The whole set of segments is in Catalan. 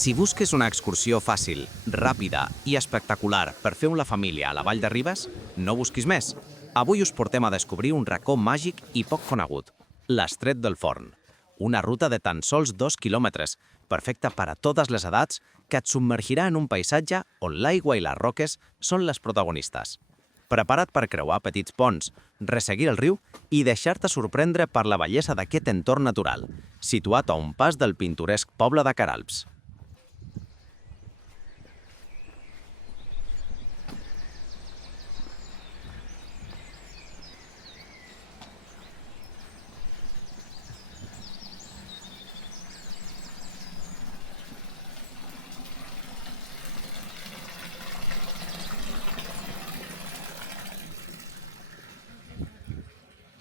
Si busques una excursió fàcil, ràpida i espectacular per fer amb la família a la Vall de Ribes, no busquis més. Avui us portem a descobrir un racó màgic i poc conegut, l'Estret del Forn. Una ruta de tan sols 2 quilòmetres, perfecta per a totes les edats, que et submergirà en un paisatge on l'aigua i les roques són les protagonistes. Prepara't per creuar petits ponts, resseguir el riu i deixar-te sorprendre per la bellesa d'aquest entorn natural, situat a un pas del pintoresc poble de Queralbs.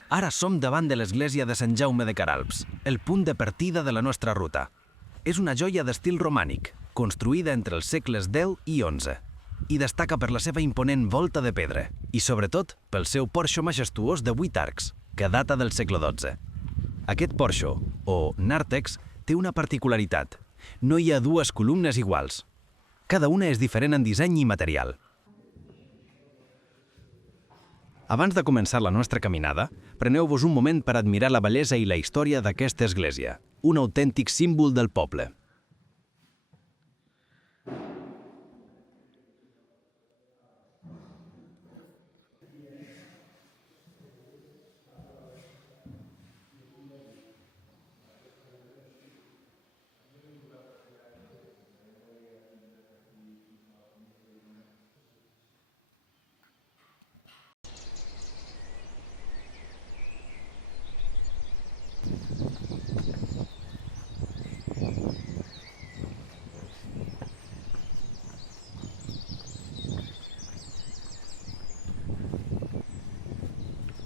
Ara som davant de l'església de Sant Jaume de Queralbs, el punt de partida de la nostra ruta. És una joia d'estil romànic, construïda entre els segles X i XI, i destaca per la seva imponent volta de pedra, i sobretot pel seu porxo majestuós de 8 arcs, que data del segle XII. Aquest porxo, o nàrtex, té una particularitat. No hi ha dues columnes iguals. Cada una és diferent en disseny i material. Abans de començar la nostra caminada, preneu-vos un moment per admirar la bellesa i la història d'aquesta església, un autèntic símbol del poble.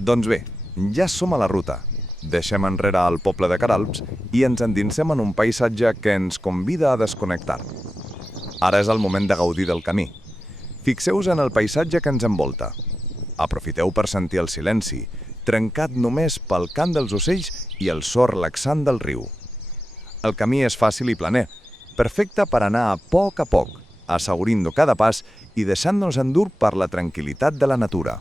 Doncs bé, ja som a la ruta. Deixem enrere el poble de Queralbs i ens endinsem en un paisatge que ens convida a desconnectar. Ara és el moment de gaudir del camí. Fixeu-vos en el paisatge que ens envolta. Aprofiteu per sentir el silenci, trencat només pel cant dels ocells i el so relaxant del riu. El camí és fàcil i planer, perfecte per anar a poc, assaborint-ho cada pas i deixant-nos endur per la tranquil·litat de la natura.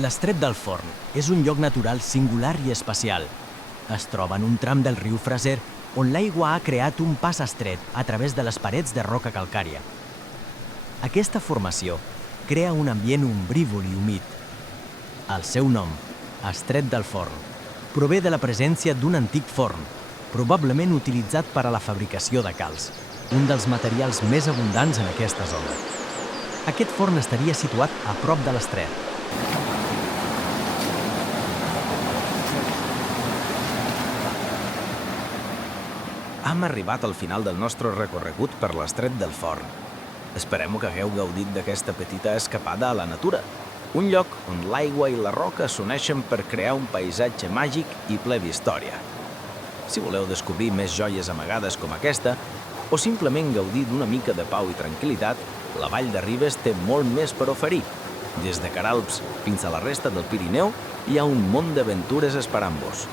L'Estret del Forn és un lloc natural singular i especial. Es troba en un tram del riu Fraser on l'aigua ha creat un pas estret a través de les parets de roca calcària. Aquesta formació crea un ambient ombrívol i humit. El seu nom, Estret del Forn, prové de la presència d'un antic forn, probablement utilitzat per a la fabricació de calç, un dels materials més abundants en aquesta zona. Aquest forn estaria situat a prop de l'estret. Hem arribat al final del nostre recorregut per l'Estret del Forn. Esperem que hagueu gaudit d'aquesta petita escapada a la natura, un lloc on l'aigua i la roca s'uneixen per crear un paisatge màgic i ple d'història. Si voleu descobrir més joies amagades com aquesta, o simplement gaudir d'una mica de pau i tranquil·litat, la Vall de Ribes té molt més per oferir. Des de Queralbs fins a la resta del Pirineu hi ha un món d'aventures esperant-vos.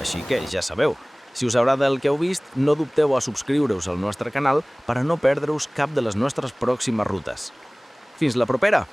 Així que ja sabeu, si us agrada el que heu vist, no dubteu a subscriure-us al nostre canal per a no perdre-us cap de les nostres pròximes rutes. Fins la propera!